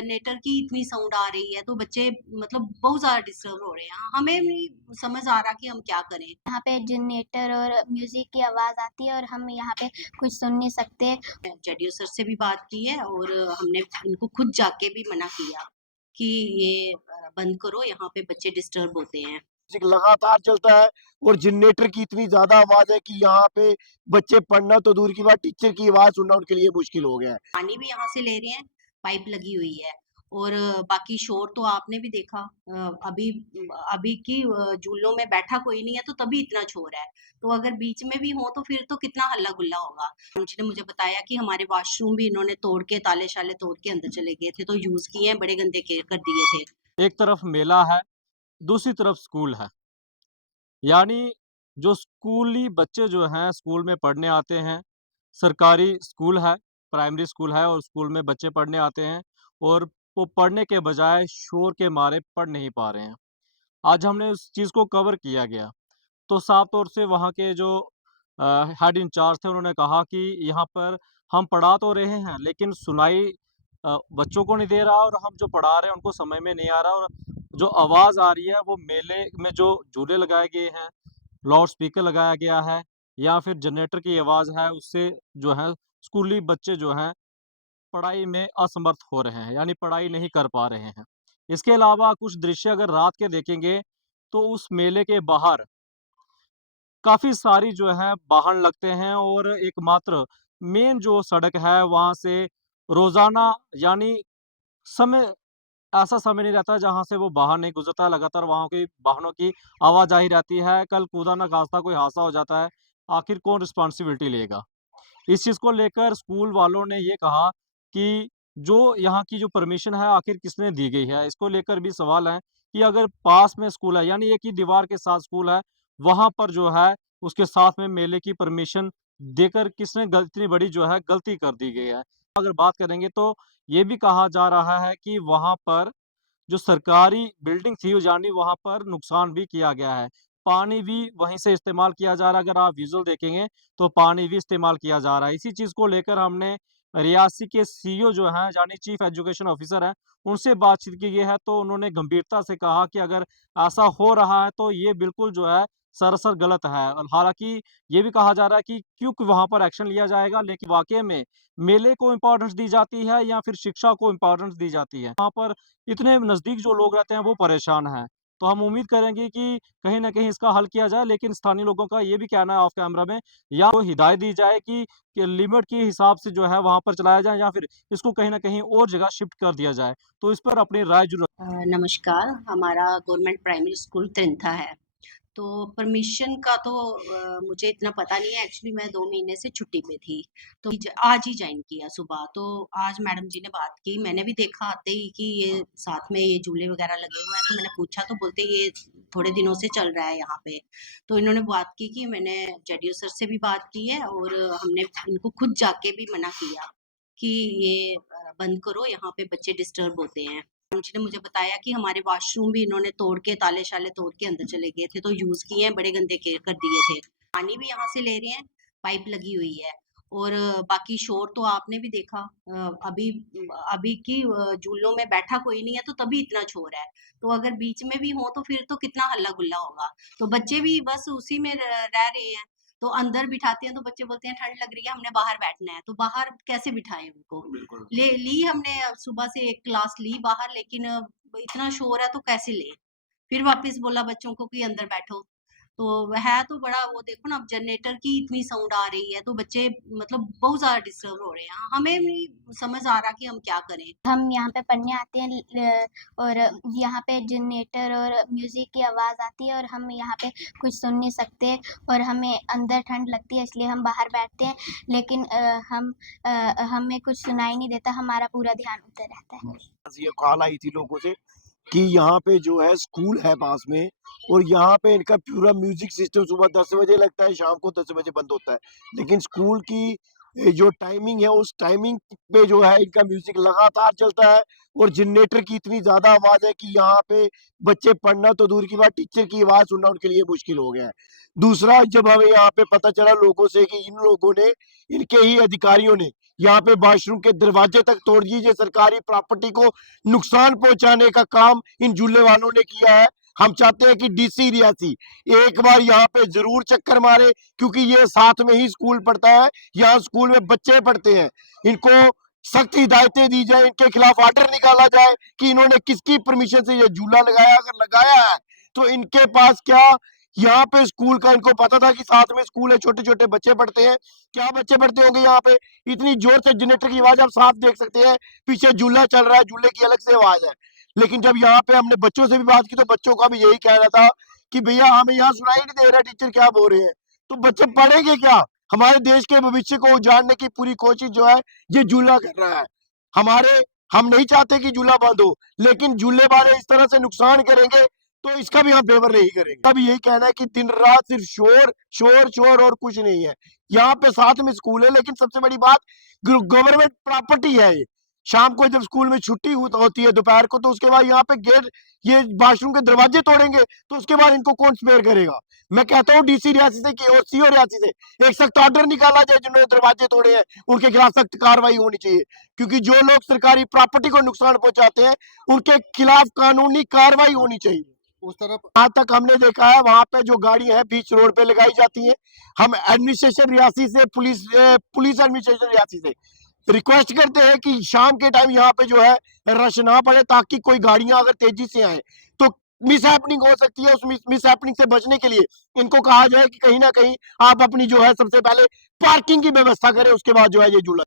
Generator की इतनी sound आ रही है तो बच्चे मतलब बहुत ज़्यादा डिस्टर्ब हो रहे हैं। हमें नहीं समझ आ रहा कि हम क्या करें? यहाँ पे जनरेटर और म्यूजिक की आवाज आती है और हम यहाँ पे कुछ सुन नहीं सकते। जेडीओ सर से भी बात की है और हमने इनको खुद जाके भी मना किया कि ये बंद करो, यहाँ पे बच्चे डिस्टर्ब होते हैं। म्यूजिक लगातार चलता है और जनरेटर की इतनी ज्यादा आवाज है कि यहाँ पे बच्चे पढ़ना तो दूर की बात, टीचर की आवाज सुनना उनके लिए मुश्किल हो गया है। पानी भी यहाँ से ले रहे हैं, पाइप लगी हुई है और बाकी शोर तो आपने भी देखा। अभी अभी की झूलों में बैठा कोई नहीं है तो तभी इतना शोर है। तो अगर बीच में भी हो तो फिर तो कितना हल्ला गुल्ला होगा। ने मुझे बताया कि हमारे वॉशरूम भी इन्होंने तोड़ के, ताले शाले तोड़ के अंदर चले गए थे, तो यूज किए हैं, बड़े गंदे कर दिए थे। एक तरफ मेला है, दूसरी तरफ स्कूल है। यानी जो स्कूली बच्चे जो हैं स्कूल में पढ़ने आते हैं, सरकारी स्कूल है, प्राइमरी स्कूल है और स्कूल में बच्चे पढ़ने आते हैं और वो पढ़ने के बजाय शोर के मारे पढ़ नहीं पा रहे हैं। आज हमने उस चीज़ को कवर किया गया, तो साफ तौर से वहाँ के जो हेड इंचार्ज थे उन्होंने कहा कि यहाँ पर हम पढ़ा तो रहे हैं लेकिन सुनाई बच्चों को नहीं दे रहा और हम जो पढ़ा रहे हैं उनको समझ में नहीं आ रहा और जो आवाज़ आ रही है वो मेले में जो झूले लगाए गए हैं, लाउड स्पीकर लगाया गया है या फिर जनरेटर की आवाज़ है उससे जो है स्कूली बच्चे जो हैं पढ़ाई में असमर्थ हो रहे हैं, यानी पढ़ाई नहीं कर पा रहे हैं। इसके अलावा कुछ दृश्य अगर रात के देखेंगे तो उस मेले के बाहर काफ़ी सारी जो है वाहन लगते हैं और एकमात्र मेन जो सड़क है वहाँ से रोज़ाना यानी समय ऐसा समय नहीं रहता जहाँ से वो बाहर नहीं गुज़रता है, लगातार वहाँ की वाहनों की आवाजाही रहती है। कल खुदा ना खास्ता कोई हादसा हो जाता है, आखिर कौन रिस्पॉन्सिबिलिटी लेगा? इस चीज़ को लेकर स्कूल वालों ने ये कहा कि जो यहाँ की जो परमिशन है आखिर किसने दी गई है? इसको लेकर भी सवाल है कि अगर पास में स्कूल है यानी एक ही दीवार के साथ स्कूल है, वहाँ पर जो है उसके साथ में मेले की परमिशन देकर किसने इतनी बड़ी जो है गलती कर दी गई है। अगर बात करेंगे तो ये भी कहा जा रहा है कि वहाँ पर जो सरकारी बिल्डिंग थी यानी वहाँ पर नुकसान भी किया गया है। पानी भी वहीं से इस्तेमाल किया जा रहा है, अगर आप विज़ुअल देखेंगे तो पानी भी इस्तेमाल किया जा रहा है। इसी चीज़ को लेकर हमने रियासी के सीईओ जो हैं यानी चीफ एजुकेशन ऑफिसर हैं, उनसे बातचीत की है तो उन्होंने गंभीरता से कहा कि अगर ऐसा हो रहा है तो ये बिल्कुल जो है सरासर गलत है। और हालाँकि ये भी कहा जा रहा है कि क्योंकि वहाँ पर एक्शन लिया जाएगा लेकिन वाक़ई में मेले को इम्पोर्टेंस दी जाती है या फिर शिक्षा को इम्पोर्टेंस दी जाती है। वहाँ पर इतने नज़दीक जो लोग रहते हैं वो परेशान हैं। तो हम उम्मीद करेंगे कि कहीं न कहीं इसका हल किया जाए, लेकिन स्थानीय लोगों का ये भी कहना है ऑफ कैमरा में या तो हिदायत दी जाए कि लिमिट के हिसाब से जो है वहाँ पर चलाया जाए या फिर इसको कहीं न कहीं और जगह शिफ्ट कर दिया जाए। तो इस पर अपनी राय ज़रूर नमस्कार, हमारा गवर्नमेंट प्राइमरी स्कूल तिरंथा है। तो परमिशन का तो मुझे इतना पता नहीं है, एक्चुअली मैं 2 महीने से छुट्टी पे थी, तो आज ही जॉइन किया सुबह। तो आज मैडम जी ने बात की, मैंने भी देखा आते ही कि ये साथ में ये झूले वगैरह लगे हुए हैं, तो मैंने पूछा तो बोलते ये थोड़े दिनों से चल रहा है यहाँ पे। तो इन्होंने बात की कि मैंने जेडीओ सर से भी बात की है और हमने इनको खुद जाके भी मना किया कि ये बंद करो, यहाँ पे बच्चे डिस्टर्ब होते हैं। जी ने मुझे बताया कि हमारे वॉशरूम भी इन्होंने तोड़ के, ताले शाले तोड़ के अंदर चले गए थे, तो यूज किए हैं, बड़े गंदे कर दिए थे। पानी भी यहाँ से ले रहे हैं, पाइप लगी हुई है और बाकी शोर तो आपने भी देखा। अभी अभी की झूलों में बैठा कोई नहीं है तो तभी इतना शोर है। तो अगर बीच में भी हो तो फिर तो कितना हल्ला गुल्ला होगा। तो बच्चे भी बस उसी में रह रहे हैं। तो अंदर बिठाते हैं तो बच्चे बोलते हैं ठंड लग रही है, हमने बाहर बैठना है, तो बाहर कैसे बिठाएं उनको? ले ली हमने सुबह से एक क्लास ली बाहर, लेकिन इतना शोर है तो कैसे ले? फिर वापस बोला बच्चों को कि अंदर बैठो। तो है तो बड़ा वो, देखो ना, अब जनरेटर की इतनी साउंड आ रही है तो बच्चे मतलब बहुत ज्यादा डिस्टर्ब हो रहे हैं। हमें नहीं समझ आ रहा कि हम क्या करें। हम यहाँ पे पढ़ने आते हैं और यहाँ पे जनरेटर और म्यूजिक की आवाज आती है और हम यहाँ पे कुछ सुन नहीं सकते और हमें अंदर ठंड लगती है, इसलिए हम बाहर बैठते हैं। लेकिन हमें कुछ सुनाई नहीं देता, हमारा पूरा ध्यान उधर रहता है। ये कॉल आई थी लोगों से कि यहाँ पे जो है स्कूल है पास में और यहाँ पे इनका पूरा म्यूजिक सिस्टम सुबह 10 बजे लगता है, शाम को 10 बजे बंद होता है। लेकिन स्कूल की ये जो टाइमिंग है उस टाइमिंग पे जो है इनका म्यूजिक लगातार चलता है और जनरेटर की इतनी ज्यादा आवाज है कि यहाँ पे बच्चे पढ़ना तो दूर की बात, टीचर की आवाज सुनना उनके लिए मुश्किल हो गया है। दूसरा, जब हमें यहाँ पे पता चला लोगों से कि इन लोगों ने, इनके ही अधिकारियों ने यहाँ पे वॉशरूम के दरवाजे तक तोड़ दिए, ये सरकारी प्रॉपर्टी को नुकसान पहुंचाने का काम इन झूले वालों ने किया है। हम चाहते हैं कि डीसी रियासी एक बार यहाँ पे जरूर चक्कर मारे, क्योंकि ये साथ में ही स्कूल पढ़ता है, यहाँ स्कूल में बच्चे पढ़ते हैं। इनको सख्त हिदायतें दी जाए, इनके खिलाफ ऑर्डर निकाला जाए कि इन्होंने किसकी परमिशन से ये झूला लगाया, अगर लगाया है तो इनके पास क्या यहाँ पे स्कूल का, इनको पता था कि साथ में स्कूल है, छोटे छोटे बच्चे पढ़ते हैं, क्या बच्चे पढ़ते होंगे यहाँ पे? इतनी जोर से जनरेटर की आवाज आप साफ देख सकते हैं, पीछे झूला चल रहा है, झूले की अलग से आवाज है। लेकिन जब यहाँ पे हमने बच्चों से भी बात की तो बच्चों का भी यही कहना था कि भैया हमें यहाँ सुनाई नहीं दे रहा टीचर क्या बोल रहे हैं। तो बच्चे पढ़ेंगे क्या? हमारे देश के भविष्य को उजाड़ने की पूरी कोशिश जो है ये झूला कर रहा है। हमारे, हम नहीं चाहते कि झूला बंद हो, लेकिन झूले वाले इस तरह से नुकसान करेंगे तो इसका भी हम फेवर नहीं करेंगे। अब यही कहना है कि दिन रात सिर्फ शोर शोर शोर और कुछ नहीं है। यहाँ पे साथ में स्कूल है, लेकिन सबसे बड़ी बात गवर्नमेंट प्रॉपर्टी है ये। शाम को जब स्कूल में छुट्टी होती है दोपहर को, तो उसके बाद यहाँ पे गेट, ये वॉशरूम के दरवाजे तोड़ेंगे तो उसके बाद इनको कौन स्पेयर करेगा? मैं कहता हूँ डीसी रियासी से कि और सीओ रियासी से एक सख्त ऑर्डर निकाला जाए, जिन्होंने दरवाजे तोड़े हैं उनके खिलाफ सख्त कार्रवाई होनी चाहिए, क्योंकि जो लोग सरकारी प्रॉपर्टी को नुकसान पहुंचाते हैं उनके खिलाफ कानूनी कार्रवाई होनी चाहिए। उस तरफ जहाँ तक हमने देखा है वहां पे जो गाड़ी है बीच रोड पे लगाई जाती है, हम एडमिनिस्ट्रेशन रियासी से, पुलिस एडमिनिस्ट्रेशन रियासी से रिक्वेस्ट करते हैं कि शाम के टाइम यहाँ पे जो है रश ना पड़े, ताकि कोई गाड़ियां अगर तेजी से आए तो मिस हैपनिंग हो सकती है। उस मिस हैपनिंग से बचने के लिए इनको कहा जाए कि कहीं ना कहीं आप अपनी जो है सबसे पहले पार्किंग की व्यवस्था करें, उसके बाद जो है ये झूला